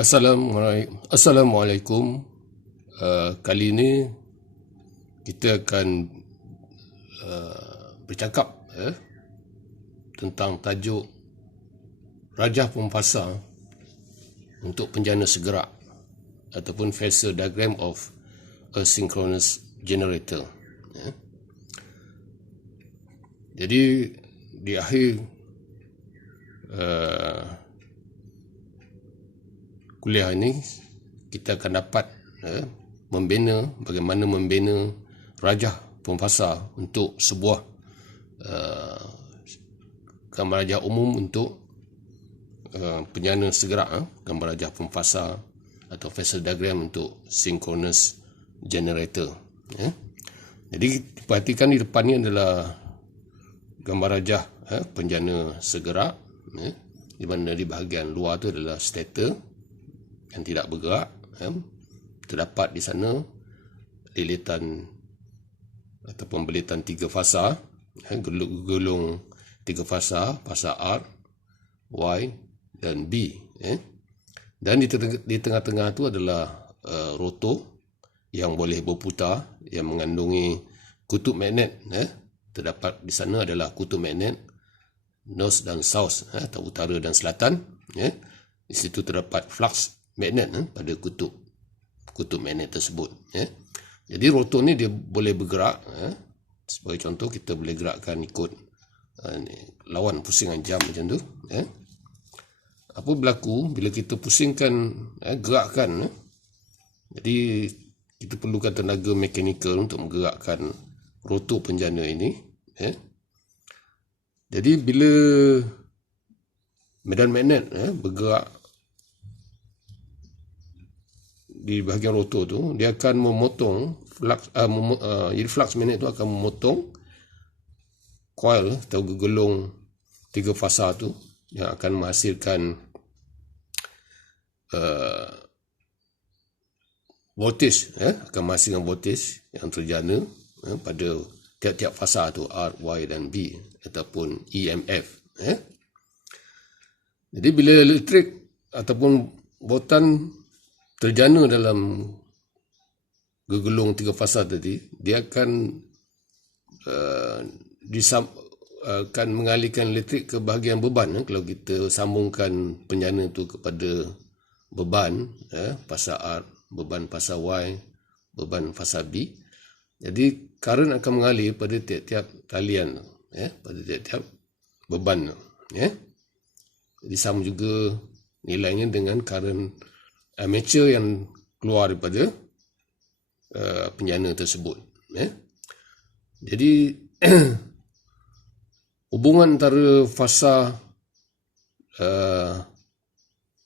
Assalamualaikum. Kali ini kita akan bercakap tentang tajuk rajah pemfasa untuk penjana segera ataupun phasor diagram of a synchronous generator. Jadi di akhir kuliah ini kita akan dapat bagaimana membina rajah pemfasa untuk sebuah gambar rajah umum untuk penjana segera, gambar rajah pemfasa atau phasor diagram untuk synchronous generator. Jadi perhatikan di depan ni adalah gambar rajah penjana segera, di mana di bahagian luar tu adalah stator yang tidak bergerak. Terdapat di sana lilitan ataupun belitan tiga fasa, gulung tiga fasa, fasa R, Y dan B. Dan di tengah-tengah tu adalah rotor yang boleh berputar, yang mengandungi kutub magnet. Terdapat di sana adalah kutub magnet north dan south, atau utara dan selatan. Di situ terdapat flux magnet pada kutub magnet tersebut. Jadi rotor ni dia boleh bergerak. Sebagai contoh, kita boleh gerakkan ikut lawan pusingan jam macam tu. Apa berlaku bila kita pusingkan, gerakkan, jadi kita perlukan tenaga mekanikal untuk menggerakkan rotor penjana ini. Jadi bila medan magnet bergerak di bahagian rotor tu, dia akan memotong flux, jadi flux magnet tu akan memotong coil atau gulung tiga fasa tu, yang akan menghasilkan voltage, akan menghasilkan voltage yang terjana pada tiap-tiap fasa tu, R, Y dan B, ataupun EMF. Jadi bila elektrik ataupun boltan terjana dalam gegulung tiga fasa tadi, dia akan akan mengalihkan elektrik ke bahagian beban. Kalau kita sambungkan penjana tu kepada beban, fasa R, beban fasa Y, beban fasa B, jadi current akan mengalir pada tiap-tiap talian, pada tiap-tiap beban. Jadi sama juga nilainya dengan current armature yang keluar daripada penjana tersebut. Jadi hubungan antara fasa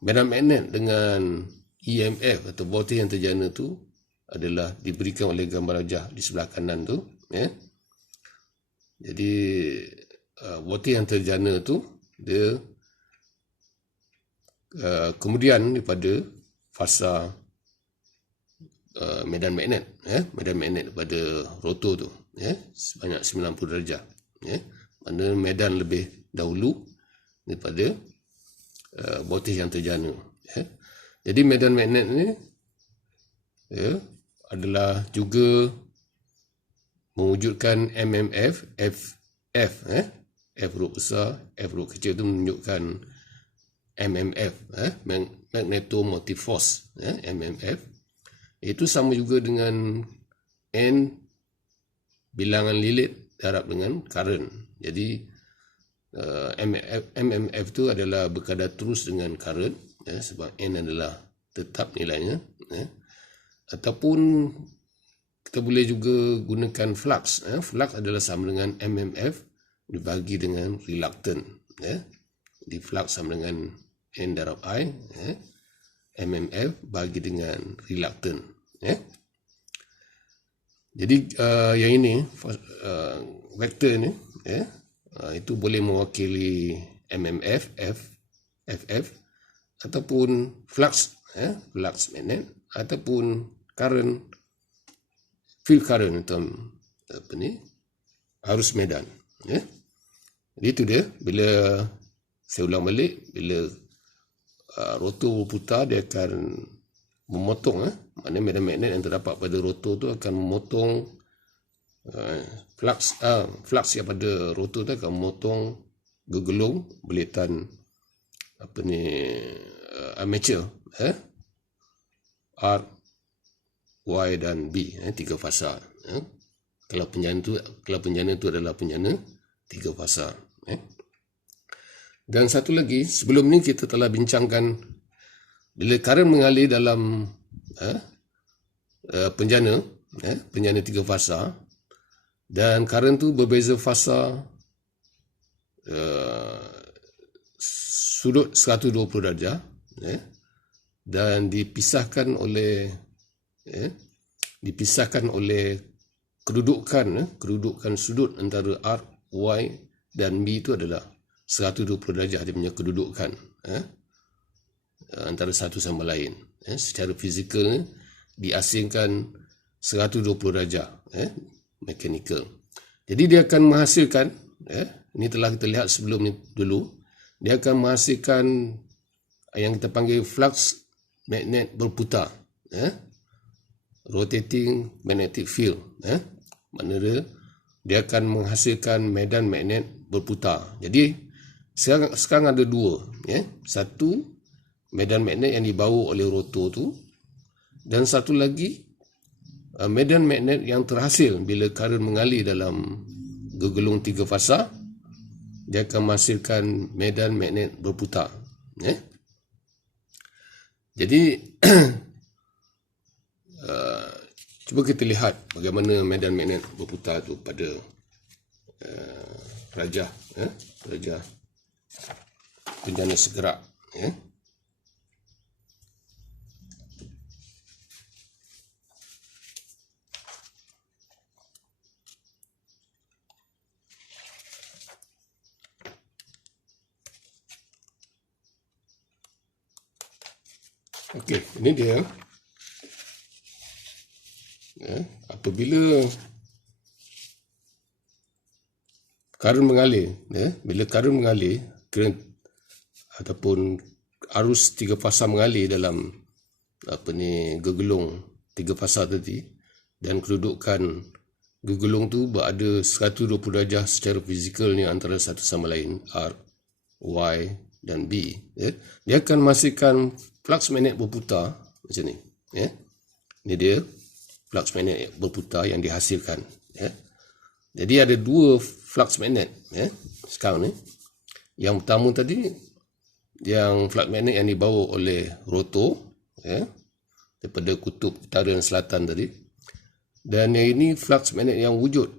medan magnet dengan EMF atau voltage yang terjana tu adalah diberikan oleh gambar rajah di sebelah kanan tu. Jadi voltage yang terjana tu dia kemudian daripada fasa medan magnet, medan magnet pada rotor tu, sebanyak 90 darjah. Mana medan lebih dahulu daripada voltage yang terjana. Jadi medan magnet ni adalah juga mewujudkan MMF, F huruf besar, F huruf kecil tu menunjukkan MMF, magneto-motive force, MMF. Itu sama juga dengan N bilangan lilit darab dengan current. Jadi MMF tu adalah berkadar terus dengan current, sebab N adalah tetap nilainya. Ataupun kita boleh juga gunakan flux. Flux adalah sama dengan MMF dibagi dengan reluctant. Di flux sama dengan N darab I, MMF bagi dengan reluctant. Jadi yang ini, vektor ni, itu boleh mewakili MMF, FF, ataupun flux, flux magnet, ataupun current, field current atau arus medan. Jadi itu dia. Bila saya ulang balik, bila rotor berputar, dia akan memotong, maknanya medan magnet yang terdapat pada rotor tu akan memotong flux yang pada rotor tu akan memotong gegelung belitan armature R, Y dan B, 3 fasa. Kalau penjana tu adalah penjana 3 fasa. Dan satu lagi, sebelum ni kita telah bincangkan bila current mengalir dalam penjana 3 fasa, dan current tu berbeza fasa sudut 120 darjah, dan dipisahkan oleh kedudukan sudut antara R, Y dan B itu adalah 120 darjah. Dia punya kedudukan antara satu sama lain. Secara fizikal diasingkan 120 darjah, mekanikal. Jadi dia akan menghasilkan, ini telah kita lihat sebelum ni dulu, dia akan menghasilkan yang kita panggil flux magnet berputar, rotating magnetic field. Maknanya dia akan menghasilkan medan magnet berputar. Jadi sekarang ada dua, satu medan magnet yang dibawa oleh rotor tu, dan satu lagi medan magnet yang terhasil bila current mengalir dalam gegelung 3 fasa. Dia akan menghasilkan medan magnet berputar. Jadi cuba kita lihat bagaimana medan magnet berputar tu pada rajah penjana segerak. Okey, ini dia. Apabila current mengalir, bila current mengalir, current ataupun arus 3 fasa mengalir dalam gegelung 3 fasa tadi, dan kedudukan gegelung tu berada 120 darjah secara fizikal ni antara satu sama lain, R, Y dan B. Dia akan menghasilkan flux magnet berputar macam ni. Ini dia flux magnet berputar yang dihasilkan. Jadi ada dua flux magnet sekarang ni. Yang pertama tadi, yang flux magnet yang dibawa oleh rotor daripada kutub utara dan selatan tadi. Dan yang ini flux magnet yang wujud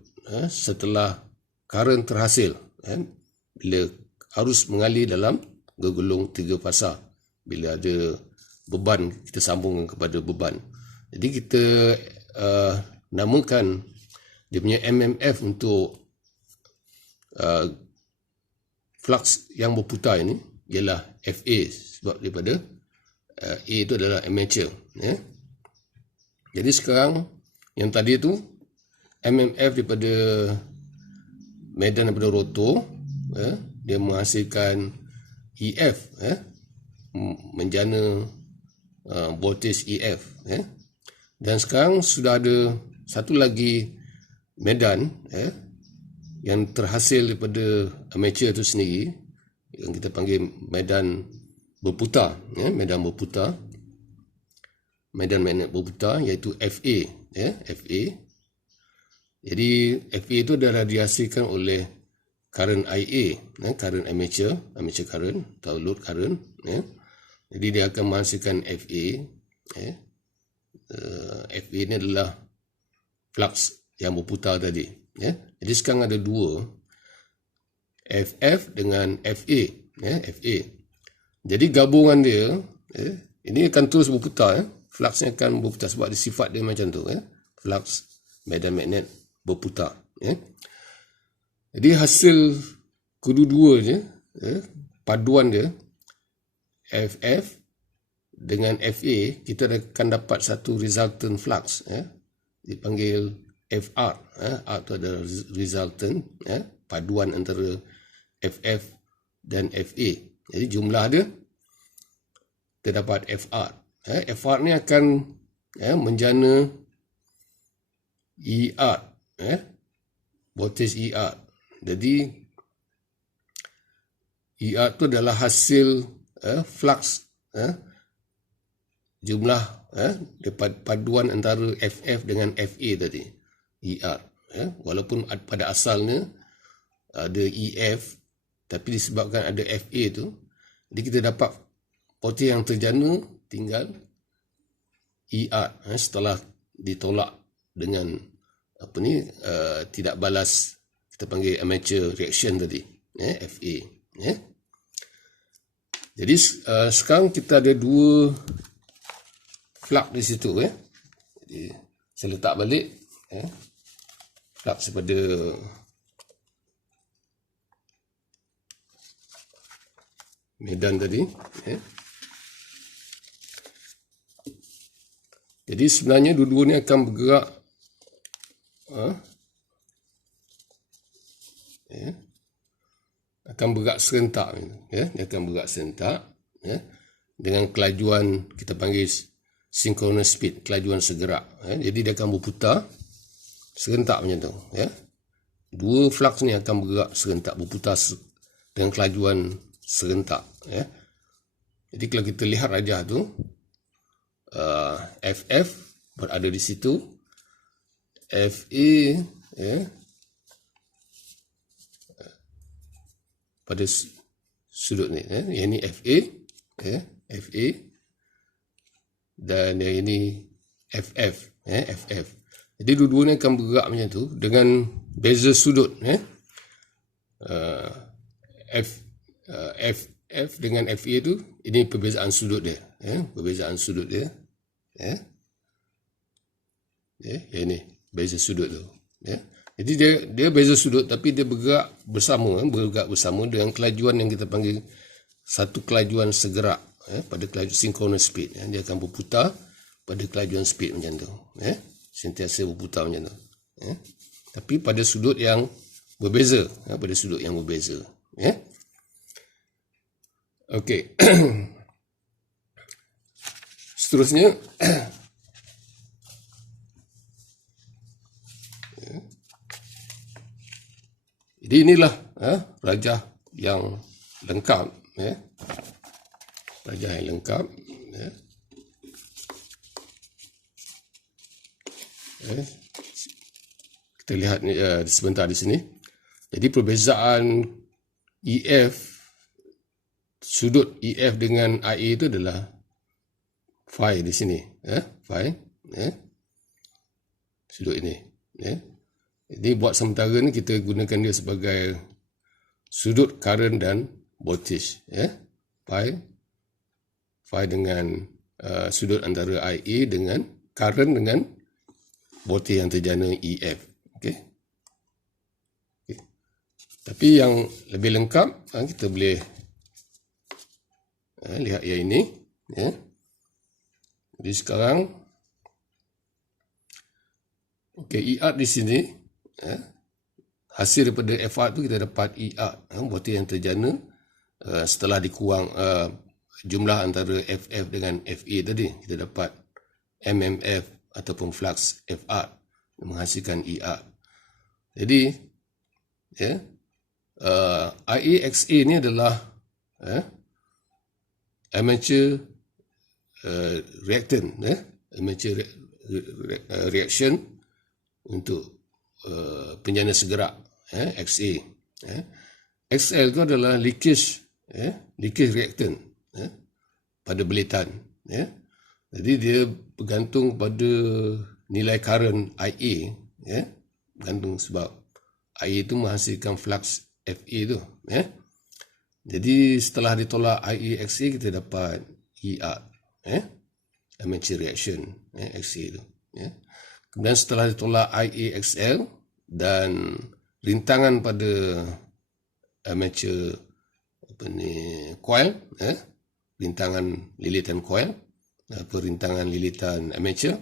setelah current terhasil bila arus mengalir dalam gegelung 3 fasa. Bila ada beban, kita sambung kepada beban. Jadi kita namakan dia punya MMF untuk flux yang berputar ini ialah FA, sebab daripada A itu adalah armature. Jadi sekarang yang tadi tu MMF daripada medan daripada rotor, dia menghasilkan EF, menjana voltage EF. Dan sekarang sudah ada satu lagi medan yang terhasil daripada armature itu sendiri, yang kita panggil medan berputar, medan magnet berputar, iaitu FA. FA. Jadi FA itu adalah dihasilkan oleh current IA, current armature current atau load current. Jadi dia akan menghasilkan FA. FA ini adalah flux yang berputar tadi. Jadi sekarang ada dua, FF dengan FA. FA. Jadi gabungan dia, ini akan terus berputar. Fluxnya akan berputar sebab sifat dia macam tu. Flux medan magnet berputar. Jadi hasil kedua-duanya, paduan dia, FF dengan FA, kita akan dapat satu resultant flux, dipanggil FR. R itu adalah resultant, paduan antara FF dan FA. Jadi jumlah dia kita dapat FR. FR ni akan menjana ER, voltage ER. Jadi ER tu adalah hasil flux jumlah daripada paduan antara FF dengan FA tadi, ER. Walaupun pada asalnya ada EF, tapi disebabkan ada FA tu, jadi kita dapat voltage yang terjana tinggal ER setelah ditolak dengan tidak balas, kita panggil amateur reaction tadi, FA. Jadi sekarang kita ada dua flux di situ. Jadi saya letak balik flux pada medan tadi. Jadi sebenarnya dua-dua ni akan bergerak akan bergerak serentak. Dia akan bergerak serentak dengan kelajuan kita panggil synchronous speed, kelajuan segerak. Jadi dia akan berputar serentak macam tu. Dua flux ni akan bergerak serentak, berputar dengan kelajuan serentak. Jadi kalau kita lihat rajah tu, FF berada di situ, FA pada sudut ni, yang ni FA, FA, dan yang ini FF, FF. Jadi dua-dua ni akan bergerak macam tu dengan beza sudut. FF dengan FA tu, ini perbezaan sudut dia, perbezaan sudut dia. Ini beza sudut tu. Jadi dia beza sudut, tapi dia bergerak bersama dengan kelajuan yang kita panggil satu kelajuan segerak, pada kelajuan synchronous speed. Dia akan berputar pada kelajuan speed macam tu, sentiasa berputar macam tu, tapi pada sudut yang berbeza, pada sudut yang berbeza. Okey. Seterusnya, jadi inilah rajah yang lengkap, rajah yang lengkap. Kita lihat sebentar di sini. Jadi perbezaan EF, sudut EF dengan IA itu adalah phi di sini, phi, sudut ini. Jadi buat sementara ni kita gunakan dia sebagai sudut current dan voltage, phi dengan sudut antara IA dengan current dengan voltage yang terjana EF. Okey. Tapi yang lebih lengkap, kita boleh lihat yang ini. Jadi sekarang, ER di sini, hasil daripada FR tu kita dapat ER, voltage yang terjana setelah dikurang jumlah antara FF dengan FA tadi, kita dapat MMF ataupun flux FR menghasilkan ER. Jadi IAXA ni adalah amateur reactant, amateur reaction untuk penjana segerak, XA. XL tu adalah leakage reactant pada belitan. Jadi dia bergantung pada nilai current IA, bergantung sebab IA itu menghasilkan flux FA tu. Jadi setelah ditolak IAXA kita dapat ER, amateur reaction, XA tu. Kemudian setelah ditolak IAXL dan rintangan pada amateur coil, rintangan lilitan coil, perintangan lilitan amateur,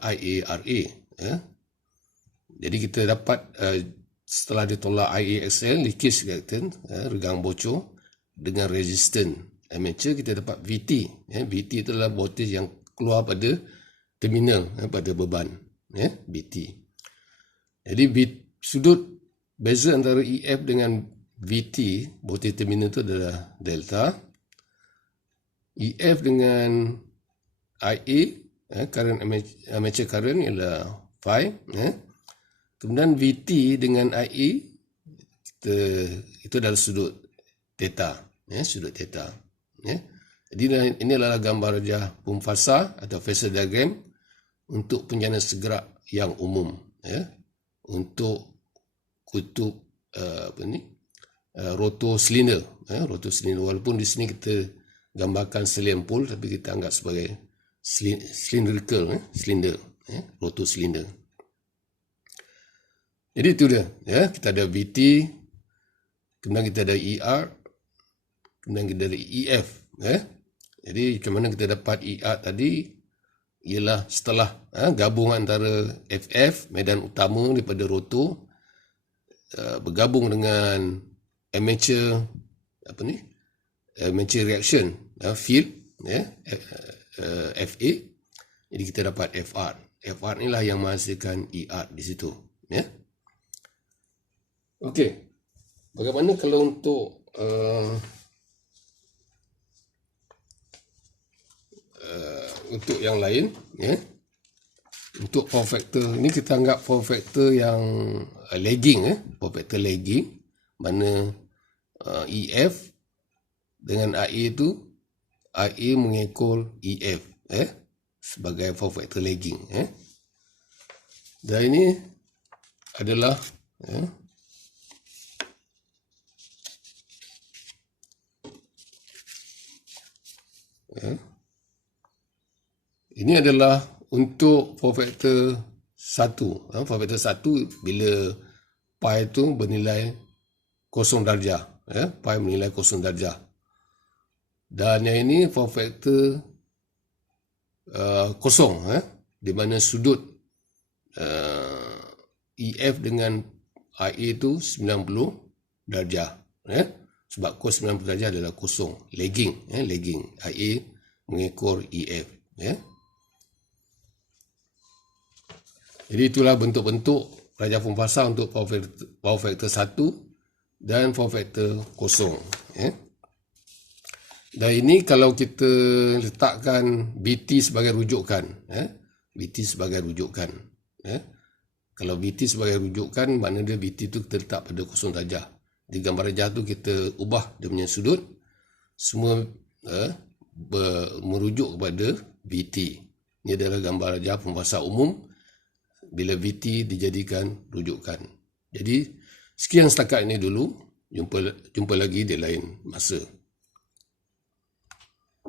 IARA. Jadi kita dapat setelah ditolak IAXL, leakage reactant, regang bocor dengan resistant armature kita dapat VT. VT itu adalah voltage yang keluar pada terminal, pada beban, VT. Jadi sudut beza antara EF dengan VT, voltage terminal itu adalah delta. EF dengan IA, current armature current ialah phi. Kemudian VT dengan IA, itu adalah sudut theta, sudut theta. Jadi ini adalah gambar rajah pemfasa atau phasor diagram untuk penjana segerak yang umum, untuk kutub rotor silinder, walaupun di sini kita gambarkan salience pole, tapi kita anggap sebagai cylindrical cylinder, rotor silinder. Jadi itu dia, kita ada VT, kemudian kita ada ER, kemudian kita ada EF. Jadi macam mana kita dapat ER tadi, ialah setelah gabungan antara FF, medan utama daripada rotor, bergabung dengan armature armature reaction field, FA, jadi kita dapat FR. FR inilah yang menghasilkan ER di situ. Okey, bagaimana kalau untuk yang lain, untuk power factor ini kita anggap power factor yang lagging, power factor lagging, mana EF dengan IA itu, IA mengekor EF, sebagai power factor lagging. Dan ini adalah ini adalah untuk power factor 1. Power factor 1 bila pi itu bernilai 0 darjah. Pi bernilai 0 darjah. Dan yang ini power factor 0, di mana sudut EF dengan IA itu 90 darjah. Sebab cos 90 darjah adalah kosong. Lagging. Lagging. IA mengekor EF. Jadi itulah bentuk-bentuk rajah pemfasa untuk power factor 1 dan power factor 0. Dan ini kalau kita letakkan BT sebagai rujukan. BT sebagai rujukan. Kalau BT sebagai rujukan, maknanya BT itu kita letak pada 0 darjah. Di gambar rajah tu kita ubah dia punya sudut. Semua merujuk kepada BT. Ini adalah gambar rajah pemfasa umum bila VT dijadikan rujukan. Jadi sekian setakat ini dulu. Jumpa lagi di lain masa.